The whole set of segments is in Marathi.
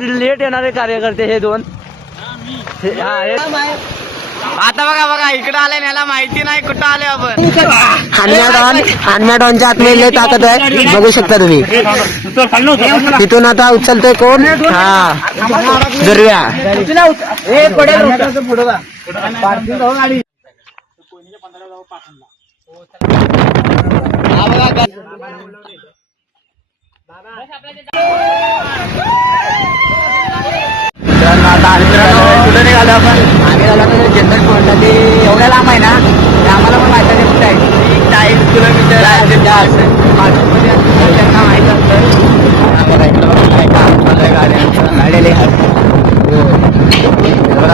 लेट येणारे कार्यकर्ते हे दोन. आता बघा इकडे आले याला माहिती नाही कुठं आले आपण. हन्म्या आतमध्ये लय ताकद आहे, बघू शकता तुम्ही. तिथून आता उचलतोय कोण? हा, दुर्व्या. कुठे निघालो आपण? आम्ही झाला जनरल पॉइंटला, ते एवढ्या लांब आहे ना, ते आम्हाला पण माहिती नाही कुठे आहे. 40 किलोमीटर आहे. त्यांना माहित असतं. गाड्या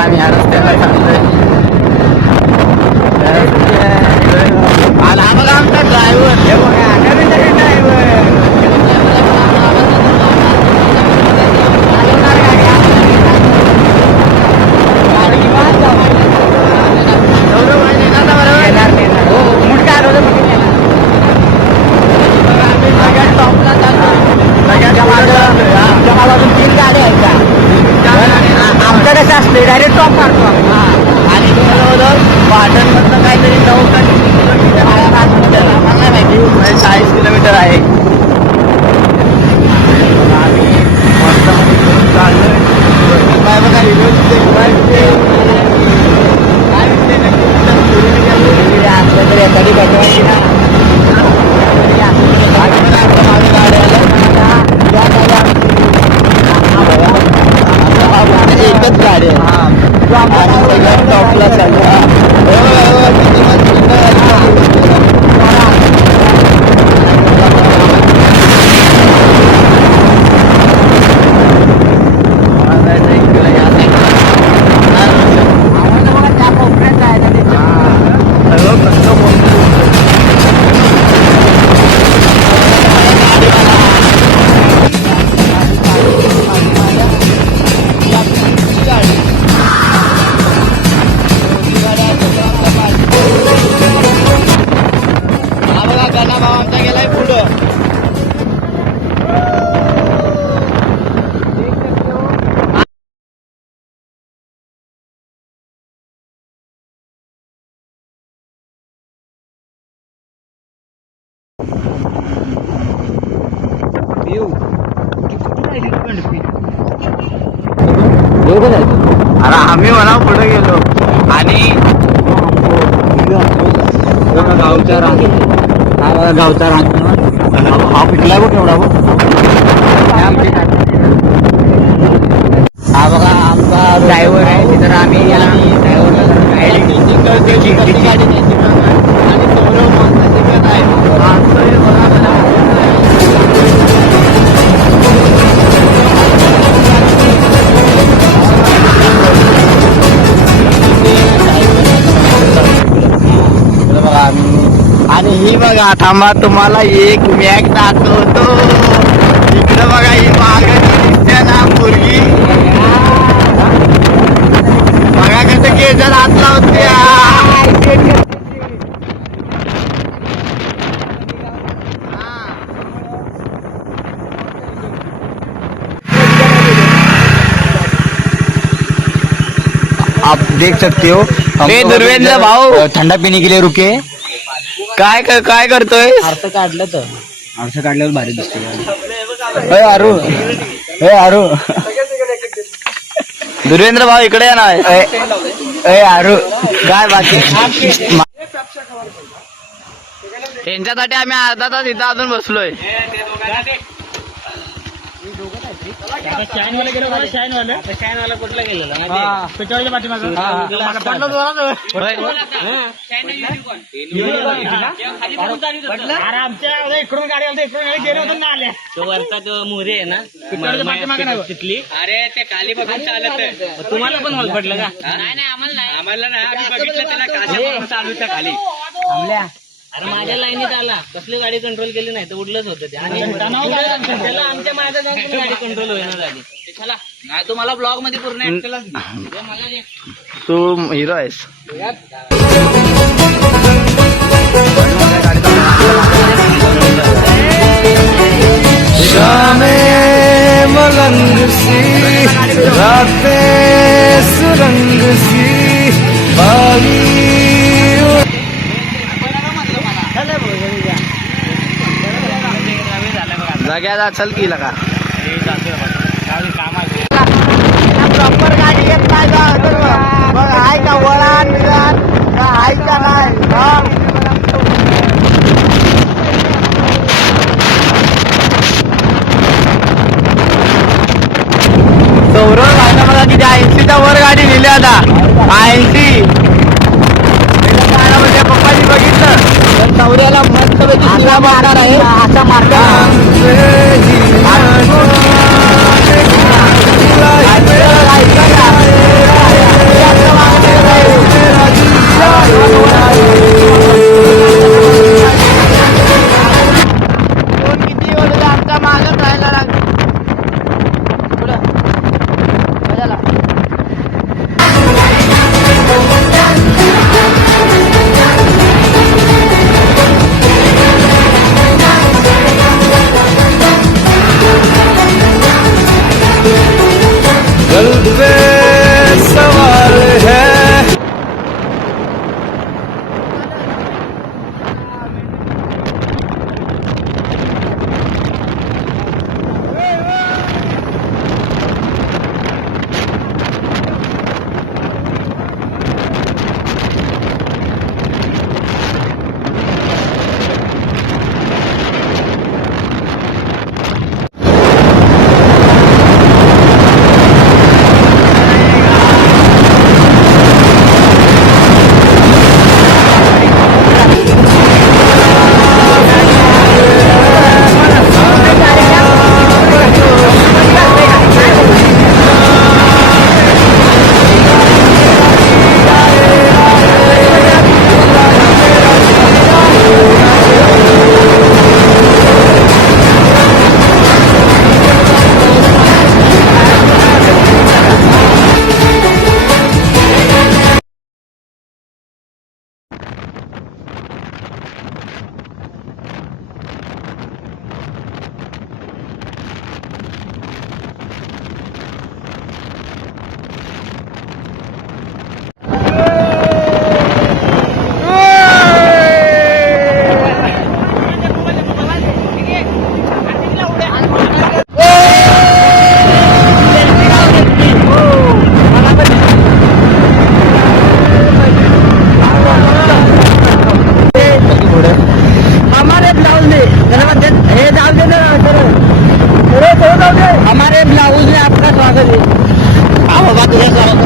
आम्ही ह्या रस्त्याला चालतोय. आला बघा आमचा ड्रायव्हर. हे बघा आमचं कसं असते, डायरेक्ट टॉप मारतो. आणि पाटण मधनं काहीतरी 9 आम्हाला माहिती 40 किलोमीटर आहे. काय बघा असलं तरी एखादी पाठवायची ना. एकच गाडी आहे सगळ्यात टॉपला चालू. अरे आम्ही म्हणा पुढे गेलो आणि गावचा रांग हा पिकला बघ एवढा बघ. हा बघा आमचा ड्रायव्हर आहे. तिथं आम्ही याला आणि ही बघा थांबा तुम्हाला एक मॅग दाखवतो. इकडं बघा ही मागाची दिसते ना मुलगी. बघा कसं केजर हात लावते. आप देख सकते हो. दुर्वेंद्र भाऊ ठंडा पीने के लिए रुके. काय करतोय? अर्थ काढल्यावर भारी दिसते. आरू दुर्वेंद्र भाऊ इकडे येणार. आरू काय बाकी त्यांच्यासाठी आम्ही अर्धा तास इथं अजून बसलोय. शाईनवाला कुठला गेलेला आमच्या इकडून गाडी आली इकडून गेलो होतो ना आल्या तो वरचा तो मोरे आहे ना तिथली. अरे ते काली बघून चालत तुम्हाला पण हॉल पडलं का? नाही आम्हाला नाही. आम्ही बघितलं त्याला काशा चालू त्या खाली. अरे माझ्या लाईनीत आला कसली गाडी कंट्रोल केली नाही तर उडलंच होतं ते. आणि त्याला आमच्या माझ्या जाऊन गाडी कंट्रोल होईना झाली. चला नाही तुम्हाला ब्लॉग मध्ये पूर्ण तू हिरो आहेस. शामे मलंग जा चल की लगा काम आहे प्रॉपर गाडी येत नाही का बघ आहे का वळण बिळण आहे का नाही सौरव व्हायला मला किती 80च्या वर गाडी लिहिली आता 80 म्हणजे पप्पानी बघितलं तर सौर्याला मस्त पैकी शिवा मारणार आहे असा किती वेळ आमचा मागत राहायला लागला पुढं मजाला हमारे ब्लाउज में आपका स्वागत है बाबा तुझे स्वागत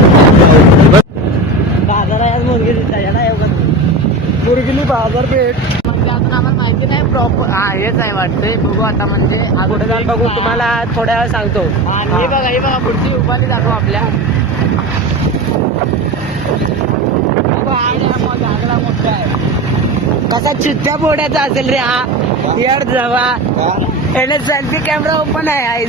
मुरगिली बाजारपेठ म्हणजे अजून आम्हाला माहिती नाही प्रॉपर हा हेच आहे वाटतंय बघू आता म्हणजे पुढे जाऊन बघू तुम्हाला थोड्या वेळ सांगतो हे बघा पुढची उभारी दाखव आपल्या मोठा आहे कसा चित्त्या बोर्डाचा असेल रे हा यार जवा याने सेल्फी कॅमेरा ओपन आहे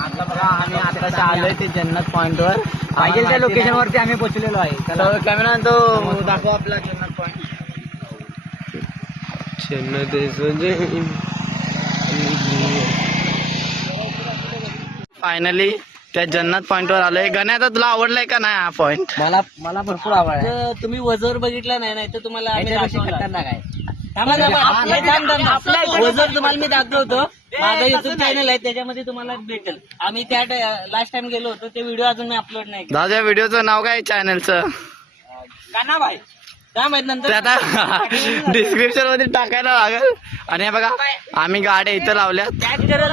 आता बघा आम्ही आता आलोय ते जन्नत पॉइंट वर पाहिजे त्या लोकेशन वरती आम्ही पोहोचलेलो आहे कॅमेरा तो दाखव आपला जन्नत पॉइंट फायनली त्या जन्नत पॉइंट वर आलोय गण्यात तुला आवडलाय का नाही हा पॉइंट मला भरपूर आवडला तुम्ही वजर बघितला नाही तर तुम्हाला खतरनाक आहे वजर तुम्हाला मी दाखवतो माझा युट्यूब चॅनल आहे त्याच्यामध्ये तुम्हाला भेटेल आम्ही त्या लास्ट टाइम गेलो होतो ते व्हिडिओ अजून मी अपलोड नाही केले. दादा व्हिडिओचं नाव काय चॅनलचं गाणा भाई काय माहित ते नंतर आता डिस्क्रिप्शन मध्ये टाकायला लागेल आणि हे बघा आम्ही गाड्या इथं लावल्यात टॅग करेल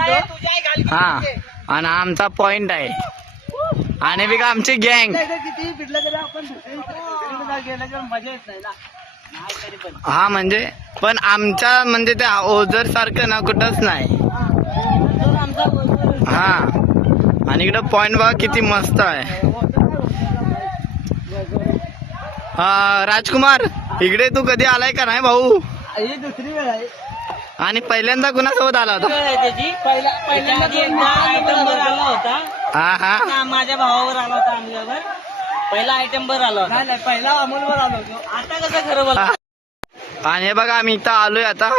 तो. हा आणि आमचा पॉइंट आहे आणि बघा आमची गँग किती फिरलं तरी आपण गेल्यावर मजा येत नाही ना हा म्हणजे पण आमच्या म्हणजे ते ओझर सारखं ना कुठंच नाही हा आणि इकडं पॉइंट बघा किती मस्त आहे राजकुमार इकडे तू कधी आलाय का नाही भाऊ ही दुसरी वेळ आहे आणि पहिल्यांदा कुणासोबत आला होता त्याची पहिल्यांदा आयटम वर आला होता हा हा माझ्या भावावर आला होता आमच्यावर पहिला आयटम वर आला होता पहिला अमोलवर आलो होतो आता कसं खरं बोला आणि हे बघा आम्ही इथं आलोय आता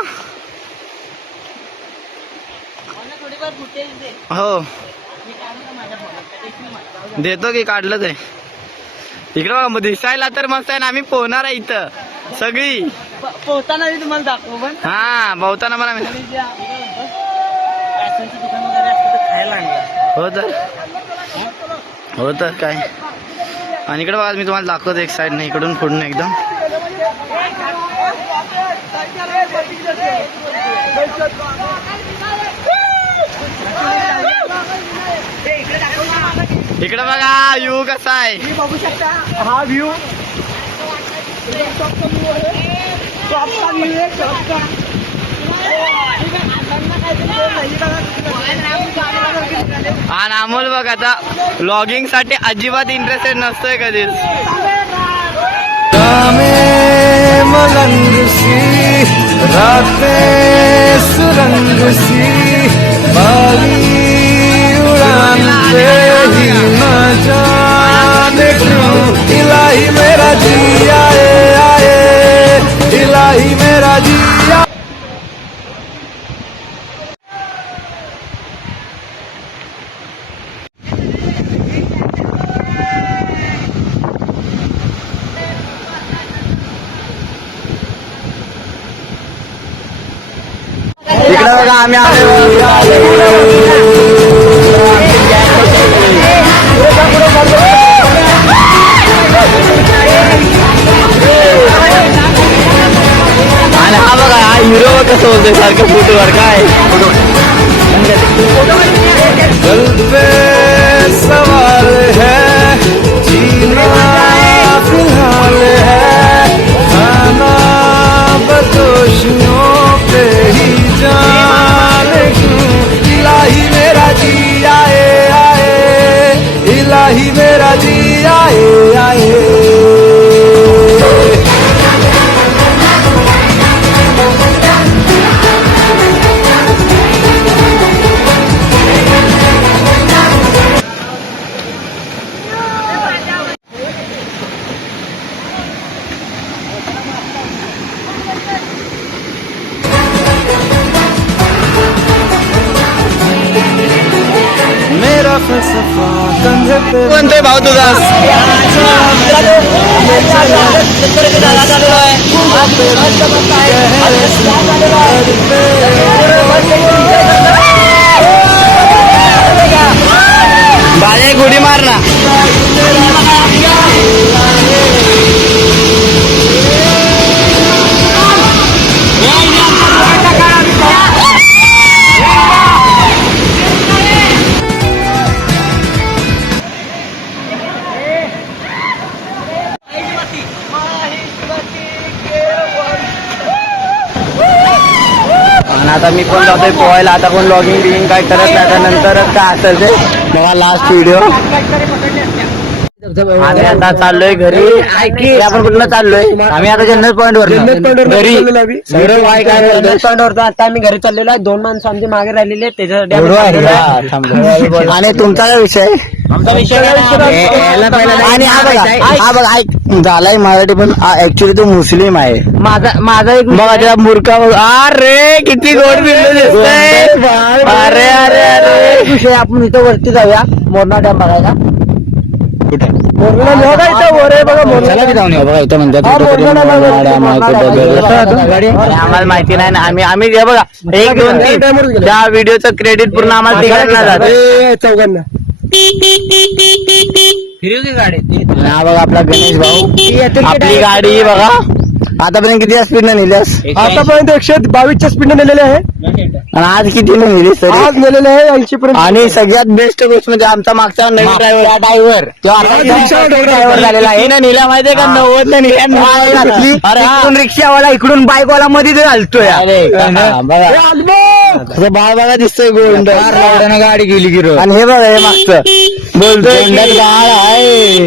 थोडीफार फुटेज दे हो मी काढलं माझ्या भावाला देतो की काढलं ते इकडं बघा दिसायला तर मस्त आहे ना आम्ही पोहणार आहे इथं सगळी पोहताना मी तुम्हाला दाखवू पण हा बहुताना मला दुकान वगैरे असतं तर खायला आणलं. हो तर काय. आणि इकडे बघा मी तुम्हाला दाखवतो एक साईड नाही इकडून पुढून एकदम इकडे बघा व्ह्यू कसा आहे. बघू शकता हा व्ह्यू आणि अमोल बघ आता व्लॉगिंग साठी अजिबात इंटरेस्टेड नसतोय कधीच. मलंग सी रातें सुरंग सी बाली उड़ान पे ही न जाने क्यों इलाही मेरा जी आए आए इलाही मेरा जी आए. इकडे बघा आम्ही आलो. आणि हा बघा हा हिरो कसं बोलतोय सारखं फोटोवर काय दिल पे सवाल है जीना फिलहाल है खाना बदोशियों पे ही जाने क्यों इलाही मेरा जी आए आए इलाही मेरा जी आए आए. मेरा फलसफा कंधे पे कोणतोय भाऊ तुझा. बाजे गुडी मार ना. आणि आता मी पण जातोय पोहायला. आता कोण लॉगिंग बिगिंग काय करत नाही. आता नंतरच काय असेल ते बघा लास्ट व्हिडिओ. आम्ही आता चाललोय घरी. आपण कुठलं चाललोय आम्ही आता जन्नत पॉइंट वर घरी. जन्नत पॉइंट वर आता आम्ही घरी चाललेलो आहे. 2 माणसं आमची मागे राहिलेली आहेत त्याच्यासाठी. आणि तुमचा काय विषय. आणि हा बघा ऐक झालाय मराठी पण ऍक्च्युली तो मुस्लिम आहे. माझा एक बघा त्या मूर्खा. अरे किती गोड बिल्डो दिसतंय. अरे अरे अरे विषय आपण इथं वरती जाऊया मोरणा डॅम बघायला. आम्हाला माहिती नाही ना. आम्ही जे बघा 1 2 3 त्या व्हिडिओचं क्रेडिट पूर्ण आम्हाला तिघांना जातं. चौघांना हा बघा आपला गणेश भाऊ. आपली गाडी बघा आतापर्यंत किती स्पीडनं नेल्यास. आतापर्यंत 122च्या स्पीडने नेलेले आहे. आणि आज किती नेली आज नेलेले आहे 80 पर्यंत. आणि सगळ्यात बेस्ट गोष्ट म्हणजे आमचा मागचा नवीन ड्रायव्हर ड्रायव्हर झालेला आहे. नेल्या माहितीये का 90 इकडून रिक्षावाला इकडून बाईकवाला मध्ये घालतोय. बाळ बघा दिसतोय गोंड गाडी गेली गिरो. आणि हे बघा हे मागचं बोलतोय बाळ आहे.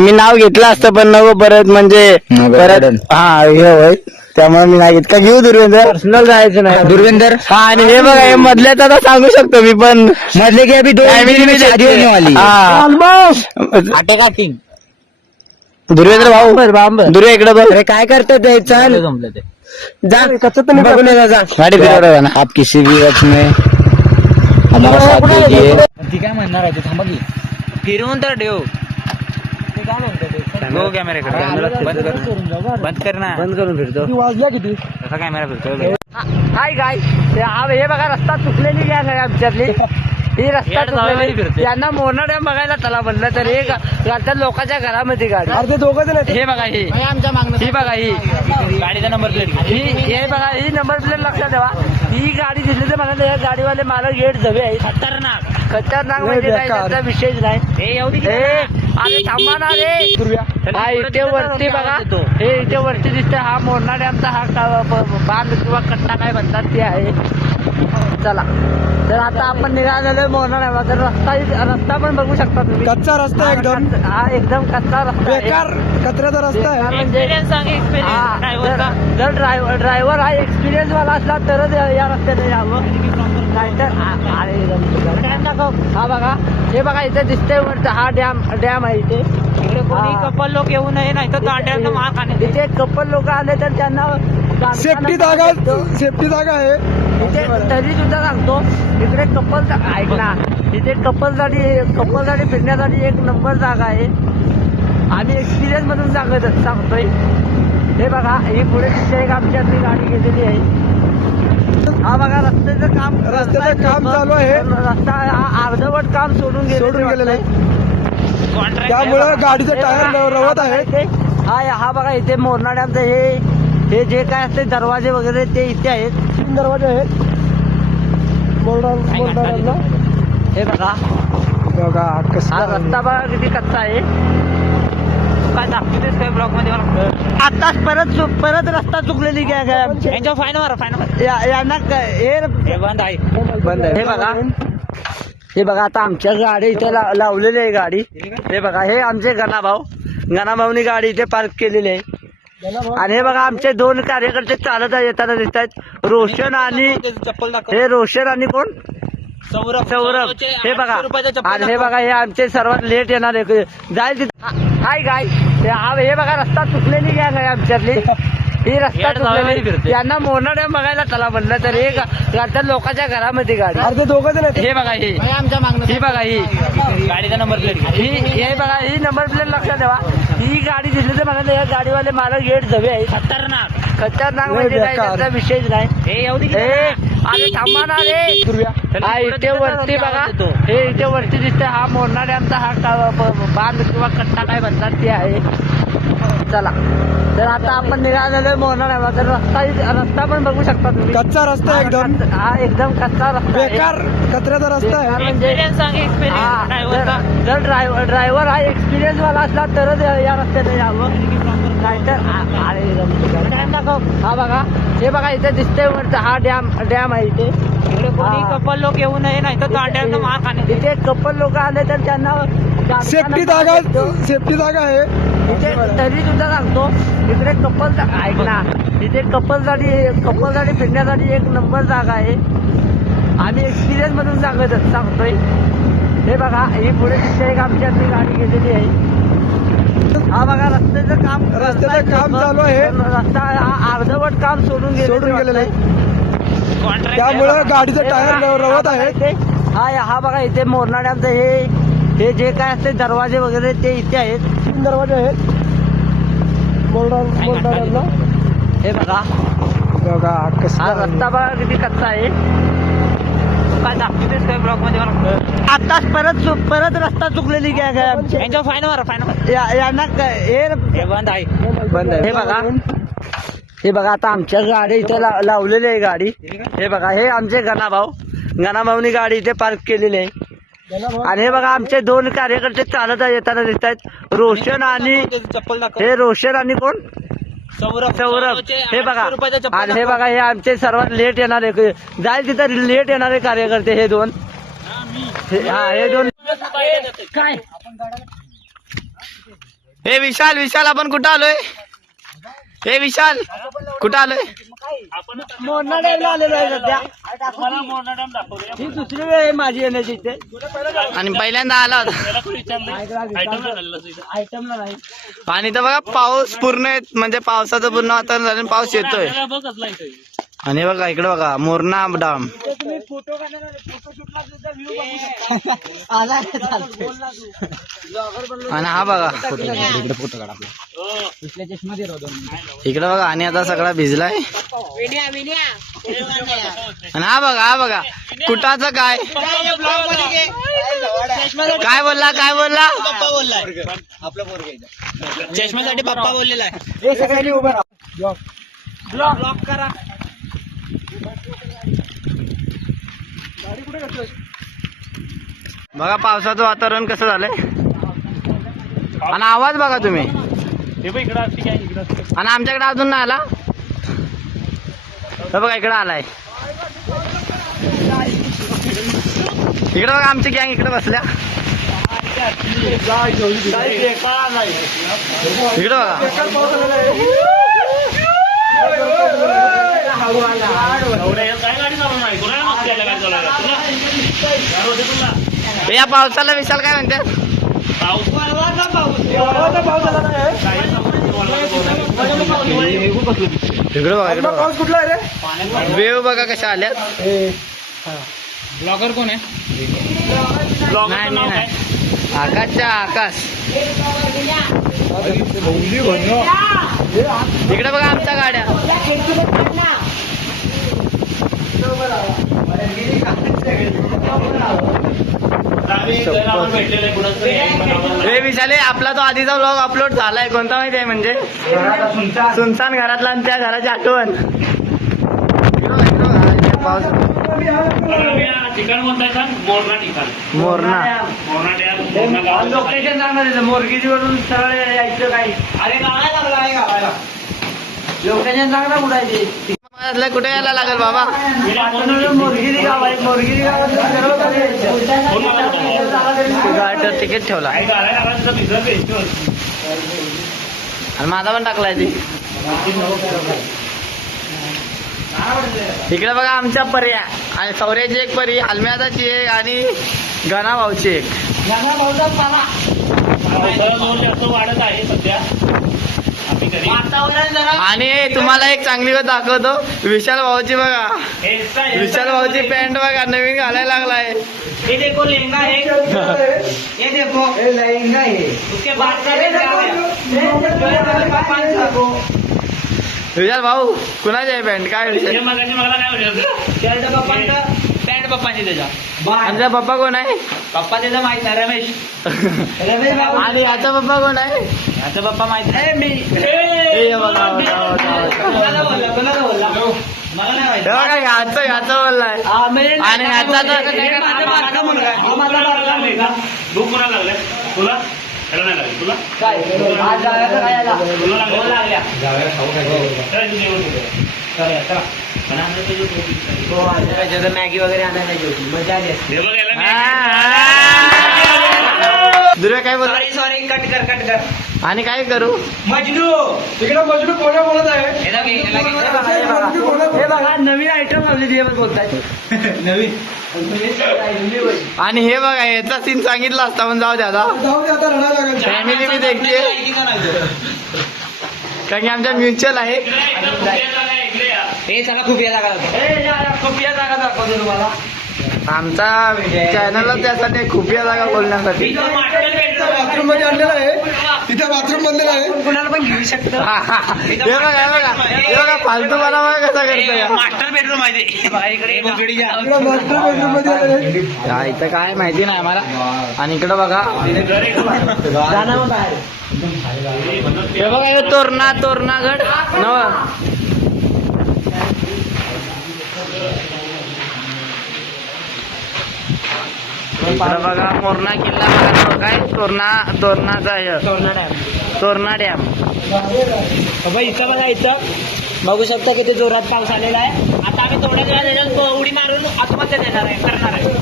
मी नाव घेतलं असतं पण नको परत म्हणजे परत हा हे होय त्यामुळे मी नाही घेत. का घेऊ दुर्वेंद्र. पर्सनल जायचं नाही दुर्वेंद्र. हा आणि हे बघा हे मधल्याच आता सांगू शकतो मी पण मधले की अभि दुर्वेंद्र भाऊ दुर्वे इकडे बघ काय करतो ते. चल जा कसं तुम्ही बघून जा गाडी फिरवलं ना. आप किसी भी वक्त में हमारा साथ दीजिए. ती काय म्हणणार आहे थांबा की फिरवून तर ठेव. दो कॅमेरा बंद कर ना, बंद करून फिरतो. वाजल्या किती? कसा कॅमेरा फिरतोय? हाय गाय, हे बघा रस्ता चुकलेली गॅस आहे आमच्यातली. ही रस्ता यार जाऊया चुकलेली. फिरते. यांना मोना डॅम बघायला चला म्हणलं तर हे घालतात लोकांच्या घरामध्ये गाडी. अरे ते दोघं जण आहेत. हे बघा ही बघा ही गाडीचा नंबर प्लेट हे बघा ही नंबर प्लेट लक्षात ठेवा. ही गाडी दिसली तर मला या गाडीवाले मला गेट जवे आहे. खतरनाक म्हणजे काय बेकार. त्याचा विषयच नाही. अरे थांबा ना रे. हा इथे वरती बघा, हे इथे वरती दिसते हा मोरणा डॅमचा हा बांध किंवा कट्टा काय म्हणतात ते आहे. चला तर आता आपण निघालेलो मोरणा डॅम. तर रस्ता पण बघू शकता तुम्ही. कच्चा रस्ता एकदम हा एकदम कच्चा रस्ता आहे. बेकार कचऱ्याचा रस्ता आहे. म्हणजे जर ड्रायव्हर हा एक्सपिरियन्स वाला असला तरच या रस्त्याने यावं. नाहीतर हा बघा, हे बघा इथे दिसतंय वरती हा डॅम आहे इथे. कोणी कपल लोक येऊ नये, नाही तर तांड्याचं महाग आणि इथे कपल लोक आले तर त्यांना सेफ्टी जागा आहे. इथे तरी सुद्धा सांगतो इकडे कपल ऐक ना, इथे कपलसाठी फिरण्यासाठी एक नंबर जागा आहे. आम्ही एक्सपिरियन्स मधून सांगतोय. हे बघा ही पुढे तिथे एक आमच्यातली गाडी गेलेली आहे. हा बघा रस्त्याचं काम चालू आहे. रस्ता हा अर्धवट काम सोडून गेलेलं आहे. कॉन्ट्रॅक्ट त्यामुळे गाडीचे टायर रवत आहे. हा बघा इथे मोरणा डॅमचं हे जे काय असते दरवाजे वगैरे ते इथे आहेत. 3 दरवाजे आहेत मोरडाला. हे बघा बघा हा कसं रस्ता बघा किती कच्चा आहे. काय दाखवतेस काय ब्लॉक मध्ये मला? आताच परत रस्ता चुकलेली गॅग आहे आमची. यांच्या फाईन मारा, फाईन मारा. यांना हे बंद आहे. बंद आहे. हे बघा आता आमच्या गाडी इथे लावलेली आहे गाडी. हे बघा हे आमचे गणाभाऊनी गाडी इथे पार्क केलेली आहे. आणि हे बघा आमचे 2 कार्यकर्ते चालत येताना दिसत आहेत. रोशन आणि कोण? सौरभ. हे बघा आणि हे बघा हे आमचे सर्वात लेट येणार जाईल तिथे. हाय गाय, हे बघा रस्ता चुकलेली गॅस आहे आमच्यातली. ही रस्ता चुकलेली. यांना मोरणा डॅम बघायला चला म्हणलं तर हे घालतात लोकांच्या घरामध्ये गाडी. अरे ते दोघं जण आहेत. हे बघा ही बघा ही गाडीचा नंबर प्लेट हे बघा ही नंबर प्लेट लक्षात ठेवा. ही गाडी दिसली तर मला या गाडीवाले मला गेट जवे आहे. खतरनाक म्हणजे काय त्याचा विषयच नाही. अरे थांबा ना रे. हा इथे वरती बघा, हे इथे वरती दिसते हा मोरणा डॅमचा हा बांध किंवा कट्टा काय म्हणतात ते आहे. चला तर आता आपण निघालेलो मोरणा डॅम. तर रस्ता पण बघू शकता तुम्ही. कच्चा रस्ता एकदम हा एकदम कच्चा रस्ता आहे. बेकार कचऱ्याचा रस्ता आहे. म्हणजे जर ड्रायव्हर हा एक्सपिरियन्स वाला असला तरच या रस्त्याने यावं. नाहीतर हा बघा, हे बघा इथे दिसतंय वरती हा डॅम आहे इथे. कोणी कपल लोक येऊ नये, नाही तर तांड्याचं महाग आणि इथे कपल लोक आले तर त्यांना सेफ्टी जागा आहे. इथे तरी सुद्धा सांगतो इकडे ऐक ना, इथे कपलसाठी फिरण्यासाठी एक नंबर जागा आहे. आम्ही एक्सपिरियन्स मधून सांगतोय. हे बघा ही पुढे तिथे एक आमच्यातली गाडी गेलेली आहे. हा बघा रस्त्याचं काम चालू आहे. रस्ता हा अर्धवट काम सोडून गेलेलं आहे. कॉन्ट्रॅक्ट त्यामुळे गाडीचे टायर रवत आहे. हा बघा इथे मोरणा डॅमचं हे जे काय असते दरवाजे वगैरे ते इथे आहेत. 3 दरवाजे आहेत मोरडाला. हे बघा बघा कसं हा रस्ता बघा किती कच्चा आहे. काय दाखवतेस काय ब्लॉक मध्ये मला? आताच परत रस्ता चुकलेली गॅग आहे आमची. यांच्या फाईन मारा, फाईन मारा. यांना हे बंद आहे. हे बघा आता आमच्या गाडी इथे लावलेली आहे गाडी. हे बघा हे आमचे गणाभाऊनी गाडी इथे पार्क केलेली आहे. आणि हे बघा आमचे 2 कार्यकर्ते चालत येताना दिसत आहेत. रोशन आणि कोण? सौरभ. हे बघा आणि हे बघा हे आमचे सर्वात लेट येणारे जाईल तिथे लेट येणारे कार्यकर्ते हे 2. हे 2 काय हे विशाल आपण कुठं आलोय? हे विशाल कुठं आलोय? मोरणा डॅमला आलेलो आहे सध्या. ही दुसरी वेळ आहे माझी येण्याची इथे. आणि पहिल्यांदा आला होता आयटमला नाही. आणि तर बघा पाऊस पूर्ण म्हणजे पावसाचं पूर्ण वातावरण झालं, पाऊस येतोय. आणि बघा इकडे बघा मोरणा डॅम. तुम्ही आणि हा बघा इकडे बघा आणि आता सगळा भिजलाय आणि हा बघा कुटाचं काय काय बोलला पप्पा बोललाय चष्म्यासाठी पप्पा बोललेला आहे. ब्लॉक करा. बघा पावसाचं वातावरण कसं झालंय आणि आवाज बघा तुम्ही आणि आमच्याकडे अजून नाही आला तर बघा इकडे आलाय इकडे बघा आमची गँग इकडे बसल्या इकडे बघा या पावसाला विशाल काय म्हणतात इकडे बघा पाऊस कुठला रे वेव बघा कशा आल्यात ब्लॉगर कोण आहे? नाही आकाशच्या आकाश इकडे बघा आमच्या गाड्या हे विशाले आपला तो आधीचा ब्लॉग अपलोड झालाय कोणता माहिती आहे म्हणजे सुनसान घरातला आणि त्या घराची आठवण ठिकाण म्हणताय मोरणा ठिकाण मोरणा लोकेशन सांगणार मोरगिरी वरून सरळ यायचं काय अरे गावाला लोकेशन सांग ना कुठे कुठे यायला लागेल बाबा मोरगिरी गाव आहे मोरगिरी गावात गाडीवर तिकीट ठेवला आणि माझा पण टाकलाय ती इकडे बघा आमच्या पर्या आणि सौर्याची एक परी आलम्याची एक आणि गणा भाऊची एक जास्त वाढत आहे सध्या आणि तुम्हाला एक चांगली गोष्ट दाखवतो विशाल भाऊची बघा विशाल भाऊची पॅन्ट बघा नवीन घालायला लागलाय ये देखो लहंगा है ये देखो लहंगा है उसके बाद विशाल भाऊ कुणाची आहे पॅन्ट काय विषय पॅन्ट पप्पाची त्याच्या आमचा पप्पा कोण आहे पप्पा त्याचा माहित नाही रमेश आणि याचा पप्पा कोण आहे याचा पप्पा माहित नाही मी मला नाही माहित याचं बोललाय आणि ह्याचा तर भूक कोणाला लागलाय तुला त्याला नाही लागली तुला काय मॅगी वगैरे आणायला मजा आली दुर्या काय बोल सॉरी कट कर आणि काय करू मजनू तिकडे मजनू कोणा बोलत आहे हे बघा नवीन आयटम लावली बोलताय नवीन आणि हे बघा याचा सीन सांगितला असता पण जाऊ द्या आता फॅमिली मी देखते कारण की आमच्या म्युच्युअल आहे हे सगळं खूप या जागा दाखवतो तुम्हाला आमचा चॅनलला त्यासाठी खुफिया जागा बोलण्यासाठी बाथरूम मध्ये आणलेलं आहे तिथे बाथरूम बनलेलं आहे कुणाला पण घेऊ शकतो हे बघा फालतू मला बघा कसा करतोय मास्टर बेडरूम आहे इथं काय माहिती नाही आम्हाला आणि इकडं बघा हे बघा हे तोरणागड नव इकडं बघा मोरणा किल्ला बघा काय तोरणा डॅम इथं बघा इथं बघू शकता किती जोरात पाऊस आलेला आहे आता आम्ही थोड्या वेळात उडी मारून आत्महत्या करणार आहे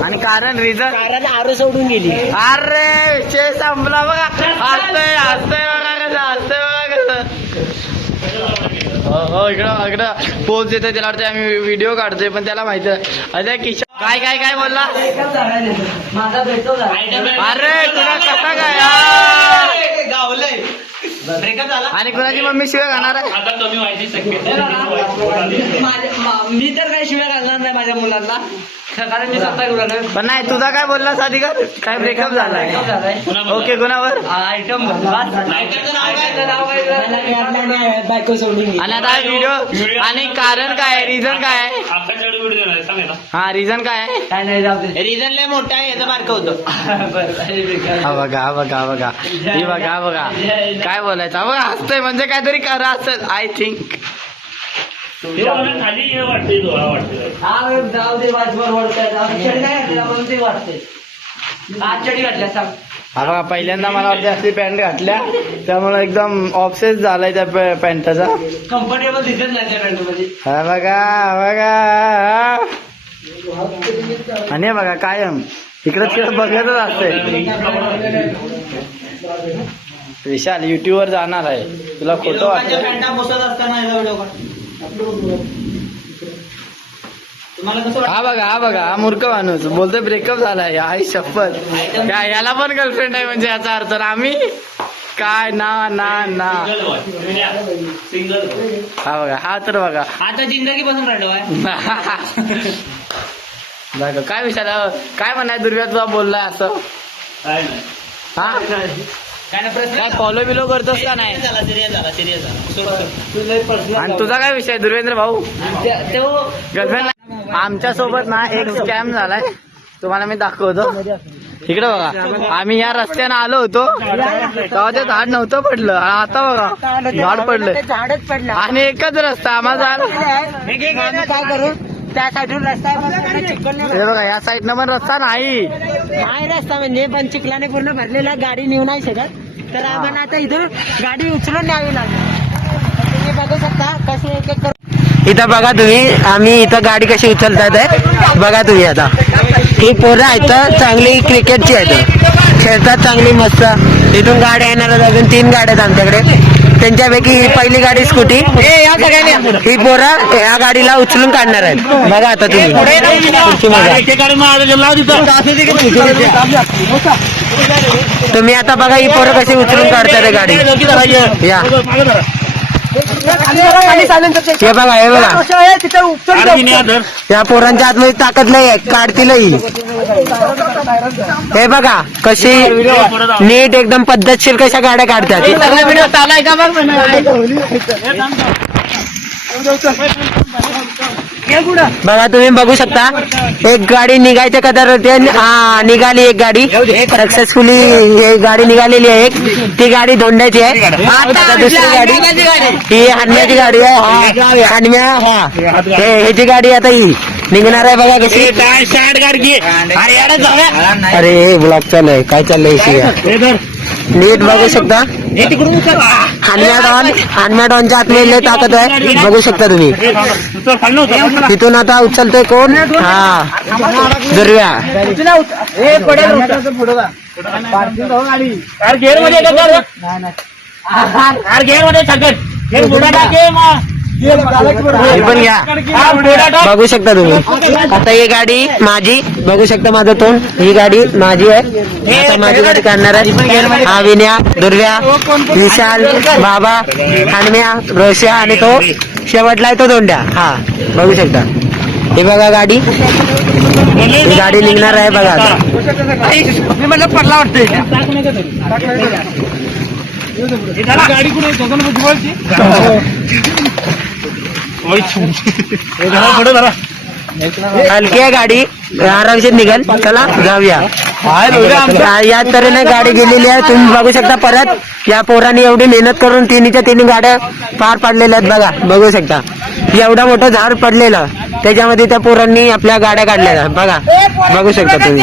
आणि कारण कारण आरो सोडून गेली अरे विषय संपला बघा हसतोय बघा कसं हो इकडं पोच देतोय त्याला वाटतं आम्ही व्हिडिओ काढतोय पण त्याला माहिती अरे किशोर काय बोलला माझा भेटतो अरे तुला कसा काय गावलंय ब्रेकअप झाला आणि कुणाची मम्मी शिवाय खाणार आहे? आता कमी व्हायची शक्यता. मी तर काही शिव्या घालणार नाही माझ्या मुलांना, कारण मी स्वतः करू लागलो. पण नाही तुझा काय बोललास अधिकार काय ब्रेकअप झालाय? ओके कुणावर? आयटम बायको सोडून आणि आता व्हिडिओ आणि कारण काय आहे? रिझन काय आहे? हा रिझन काय आहे? काय नाही जाऊ दे. रिझन लय मोठा आहे, याचं बारकं होतं. हा बघा हा बघा हा बघा ही बघा हा बघा काय बोलायचं हा बघा हसतोय म्हणजे काहीतरी करा असं आय थिंक. जाऊ दे वाजवर वळताय. चढ काय आपण ते वाटते. आज चढी घातल्या सांग. हा बघा पहिल्यांदा मला वाटतं असली पॅन्ट घातल्या त्यामुळे एकदम ऑब्सेस झालाय त्या पॅन्टचा. कम्फर्टेबल दिसत नाही त्या पॅन्ट मध्ये. हा बघा हा बघा आणि हे बघा कायम इकडं तिकडं बघतच असतंय. विशाल युट्यूब वर जाणार आहे तुला फोटो पॅन्टा बसत असताना व्हिडिओ तुम्हाला कसं हा बघा हा बघा हा मूर्ख माणूस बोलतोय ब्रेकअप झालाय. आई शपथ काय याला पण गर्लफ्रेंड आहे म्हणजे याचा अर्थ आणि आम्ही काय ना ना ना. हा बघा हा तर बघा आता जिंदगी पासून राहिलो आहे. बघा काय विचार काय म्हणाय दुर्व्या तुला बोललाय असं हा काय ना प्रश्न काय फॉलो बिलो करतोस का नाही? झाला सिरियस झाला. आणि तुझा काय विषय दुर्वेंद्र भाऊ? तो गर्लफ्रेंड आमच्या सोबत ना एक स्कॅम झालाय तुम्हाला मी दाखवतो. इकडे बघा आम्ही या रस्त्याने आलो होतो तेव्हा ते झाड नव्हतं पडलं आणि आता बघा झाड पडलं झाडच पडलं. आणि एकच रस्ता आम्हाला आम्ही काय करू त्या साईडून रस्ता हे बघा या साईडनं पण रस्ता नाही. नाही रस्ता म्हणजे पण चिखलाने पूर्ण भरलेला गाडी नेऊ नाही शकत तर आम्हाला आता इथून गाडी उचलून न्यावी लागेल. तुम्ही बघू शकता कसे एक एक करून इथं बघा तुम्ही आम्ही इथं गाडी कशी उचलतात आहे बघा तुम्ही. आता ही पोरं आहेत चांगली क्रिकेटची आहेत खेळतात चांगली मस्त. इथून गाड्या येणार अजून 3 गाड्या आहेत आमच्याकडे त्यांच्यापैकी ही पहिली गाडी स्कूटी. ही पोरं ह्या गाडीला उचलून काढणार आहेत बघा आता तुम्ही पुढची बघा. तुम्ही आता बघा ही पोरं कशी उचलून काढतात गाडी. या हे बघा हे बघा त्या पोरांच्या आतमध्ये ताकद लई आहे काढतीलही. हे बघा कशी नीट एकदम पद्धतशीर कशा गाड्या काढतात. बघा तुम्ही बघू शकता एक गाडी निघायच्या कदार होती. हा निघाली एक गाडी सक्सेसफुली. एक गाडी निघालेली आहे एक ती गाडी धोंड्याची आहे. आता दुसरी गाडी ही हानम्याची गाडी आहे. हानम्या हा ह्याची गाडी आता ही निघणार आहे बघा कशी. अरे ब्लॉक चालू आहे काय चाललंय नीट बघू शकता. हानम्या डॉनच्या आतमध्ये ताकद आहे बघू शकता तुम्ही. तिथून आता उचलतोय कोण? हा दुर्व्या. हे पण घ्या बघू शकता तुम्ही. आता ही गाडी माझी बघू शकता माझं तोंड. ही गाडी माझी आहे आता माझी गाडी काढणार आहे. हा विन्या दुर्व्या विशाल बाबा हानम्या रोश्या आणि तो शेवटला आहे तो दोंड्या. हा बघू शकता हे बघा गाडी. ही गाडी निघणार आहे बघा आता. पडला वाटते गाडी कुठे हलकी आहे गाडी आरामशीर निघाल. चला जाऊया. या तऱ्हेने गाडी गेलेली आहे तुम्ही बघू शकता. परत या पोरांनी एवढी मेहनत करून 3च्या 3 गाड्या पार पाडलेल्या आहेत बघा बघू शकता. एवढं मोठं झाड पडलेलं त्याच्यामध्ये त्या पोरांनी आपल्या गाड्या काढलेल्या बघा बघू शकता तुम्ही.